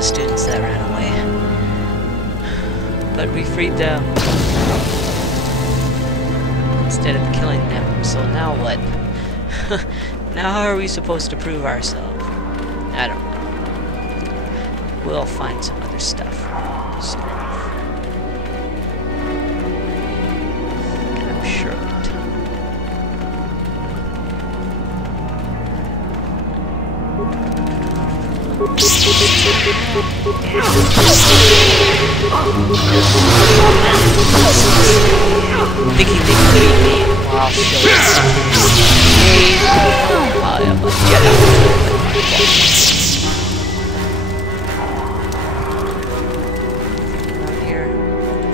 the students that ran away. But we freed them instead of killing them. So now what? Now how are we supposed to prove ourselves? I don't know. We'll find some other stuff soon enough. I'm sure of it. Thinking they could eat me. Well, I'll show you. I am a Jedi. Around here.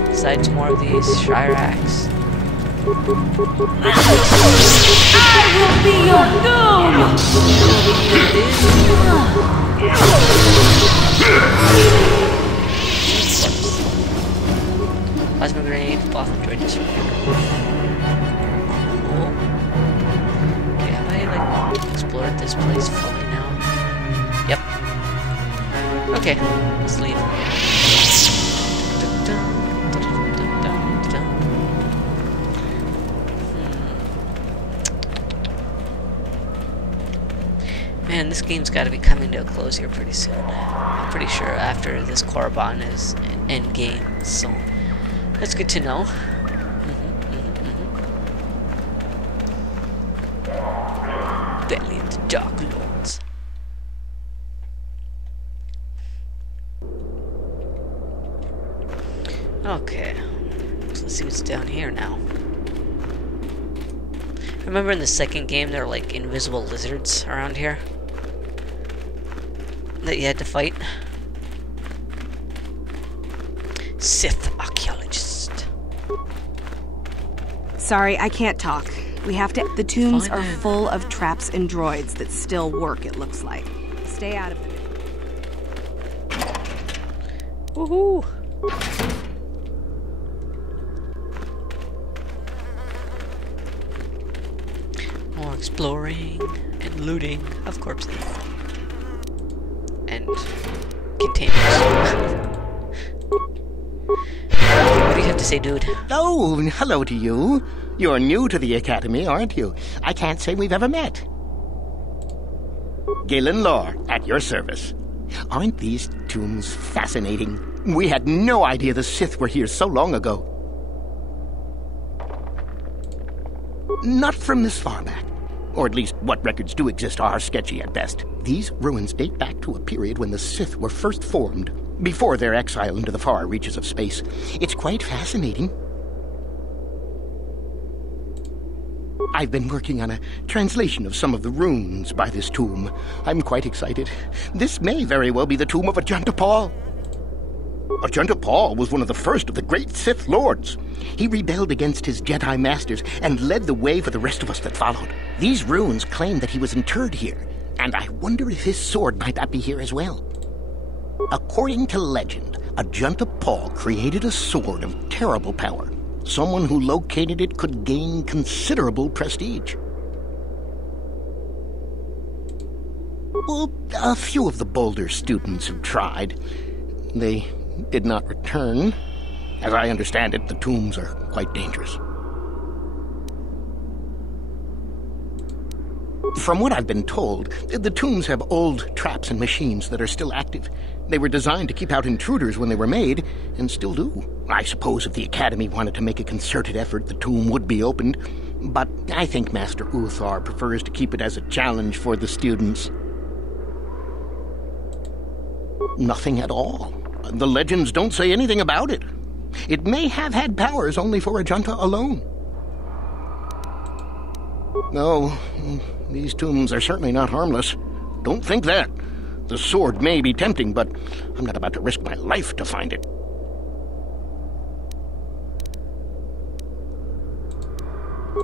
Besides more of these Shiraks. I will be your doom! Plasma grenade, boss droid disruptor. Cool. Okay, have I like explored this place fully now? Yep. Okay, let's leave. Man, this game's got to be coming to a close here pretty soon. I'm pretty sure after this Korriban is end game, so that's good to know. Belly of the Dark Lords. Okay, so let's see what's down here now. Remember in the second game there were like invisible lizards around here that you had to fight? Sith archaeologist. Sorry, I can't talk. We have to. The tombs are full of traps and droids that still work, it looks like. Stay out of them. Woohoo! More exploring and looting of corpses. And containers. What do you have to say, dude? Oh, hello to you. You're new to the Academy, aren't you? I can't say we've ever met. Galen Lore, at your service. Aren't these tombs fascinating? We had no idea the Sith were here so long ago. Not from this far back. Or at least what records do exist are sketchy at best. These ruins date back to a period when the Sith were first formed, before their exile into the far reaches of space. It's quite fascinating. I've been working on a translation of some of the runes by this tomb. I'm quite excited. This may very well be the tomb of Ajanta Pall. Ajanta Pall was one of the first of the great Sith Lords. He rebelled against his Jedi Masters and led the way for the rest of us that followed. These runes claim that he was interred here, and I wonder if his sword might not be here as well. According to legend, Ajanta Pall created a sword of terrible power. Someone who located it could gain considerable prestige. Well, a few of the bolder students have tried. They did not return. As I understand it, the tombs are quite dangerous. From what I've been told, the tombs have old traps and machines that are still active. They were designed to keep out intruders when they were made, and still do. I suppose if the Academy wanted to make a concerted effort, the tomb would be opened. But I think Master Uthar prefers to keep it as a challenge for the students. Nothing at all. The legends don't say anything about it. It may have had powers only for Ajanta alone. No, these tombs are certainly not harmless. Don't think that. The sword may be tempting, but I'm not about to risk my life to find it.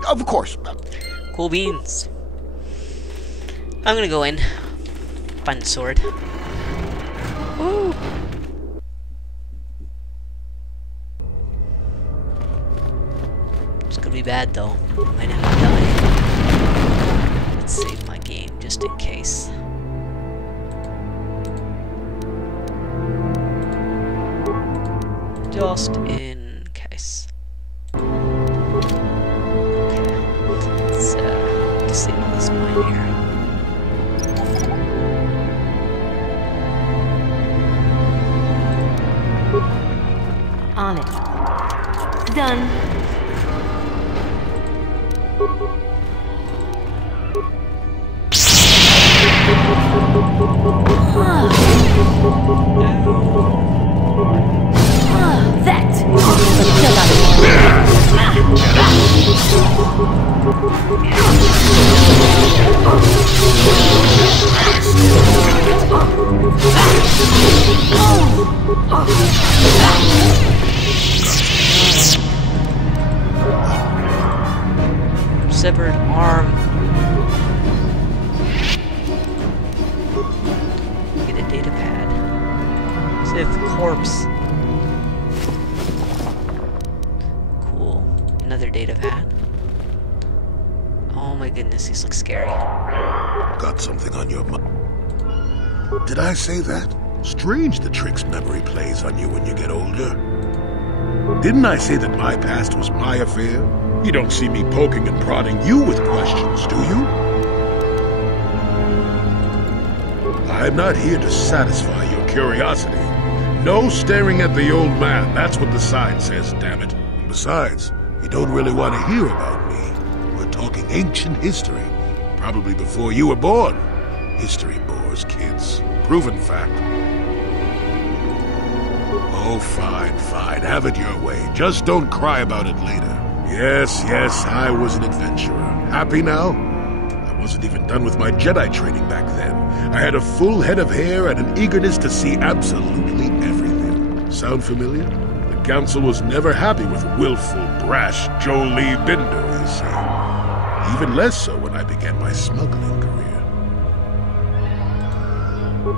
Of course. Cool beans. I'm gonna go in. Find the sword. Woo! It's gonna be bad though. Might end up dying. Let's save my game just in case. Just in case. Okay, let's disable this mine here. On it. Done. That. Severed arm. Get a data pad. Save the corpse. Cool. Another data pad. Oh my goodness, these look scary. Got something on your mind. Did I say that? Strange the tricks memory plays on you when you get older. Didn't I say that my past was my affair? You don't see me poking and prodding you with questions, do you? I'm not here to satisfy your curiosity. No staring at the old man. That's what the sign says, damn it. And besides, you don't really want to hear about me. We're talking ancient history. Probably before you were born. History bores kids. Proven fact. Oh, fine, fine. Have it your way. Just don't cry about it later. Yes, I was an adventurer. Happy now? I wasn't even done with my Jedi training back then. I had a full head of hair and an eagerness to see absolutely everything. Sound familiar? The Council was never happy with willful, brash Jolee Bindo, you see. Even less so when I began my smuggling career.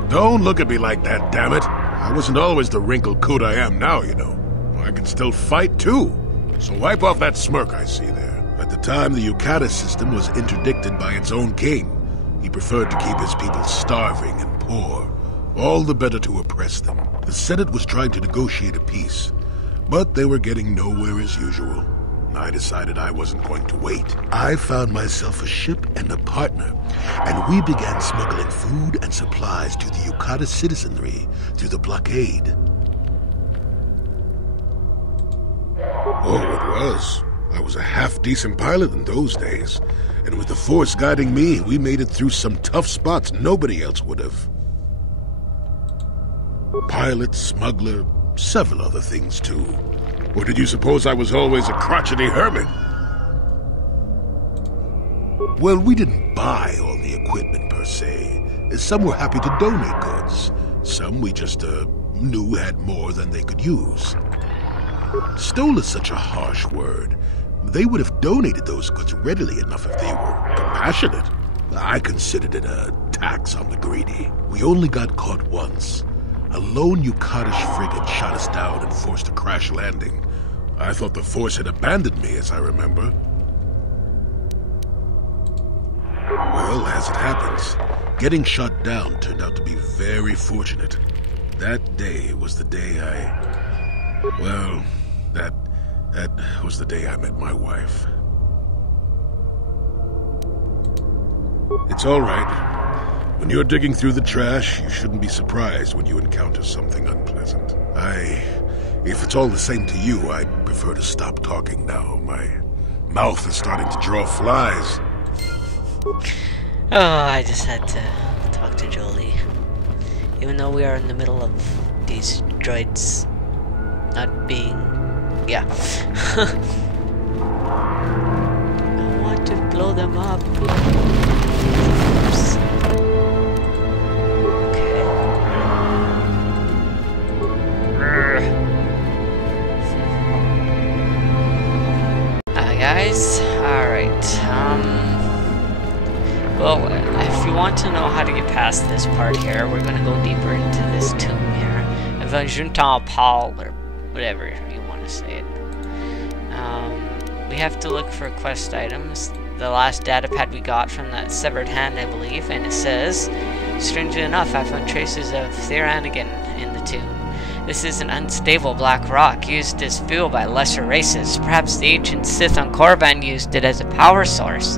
Don't look at me like that, damn it. I wasn't always the wrinkled coot I am now, you know. I can still fight, too. So wipe off that smirk I see there. At the time, the Yukata system was interdicted by its own king. He preferred to keep his people starving and poor, all the better to oppress them. The Senate was trying to negotiate a peace, but they were getting nowhere as usual. I decided I wasn't going to wait. I found myself a ship and a partner, and we began smuggling food and supplies to the Yukata citizenry through the blockade. Oh, it was. I was a half-decent pilot in those days, and with the Force guiding me, we made it through some tough spots nobody else would have. Pilot, smuggler, several other things too. Or did you suppose I was always a crotchety hermit? Well, we didn't buy all the equipment per se. Some were happy to donate goods. Some we just knew had more than they could use. Stole is such a harsh word. They would have donated those goods readily enough if they were compassionate. I considered it a tax on the greedy. We only got caught once. A lone Yukatish frigate shot us down and forced a crash landing. I thought the Force had abandoned me, as I remember. Well, as it happens, getting shot down turned out to be very fortunate. That day was the day well, that was the day I met my wife. It's all right. When you're digging through the trash, you shouldn't be surprised when you encounter something unpleasant. If it's all the same to you, I prefer to stop talking now. My mouth is starting to draw flies. Oh, I just had to talk to Jolee. Even though we are in the middle of these droids not being... yeah. I want to blow them up. Oops. Okay. Hi guys. Alright. Well, if you want to know how to get past this part here, we're gonna go deeper into this tomb here. Junta Paul, or whatever you want to say it. We have to look for quest items. The last data pad we got from that severed hand, I believe, and it says, strangely enough, I found traces of Theran again in the tomb. This is an unstable black rock used as fuel by lesser races. Perhaps the ancient Sith on Korriban used it as a power source.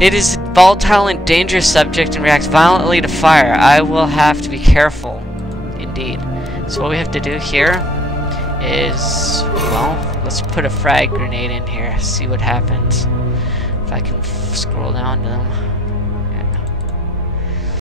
It is a volatile and dangerous subject and reacts violently to fire. I will have to be careful. Indeed. So what we have to do here is, well, let's put a frag grenade in here, see what happens. If I can scroll down to them.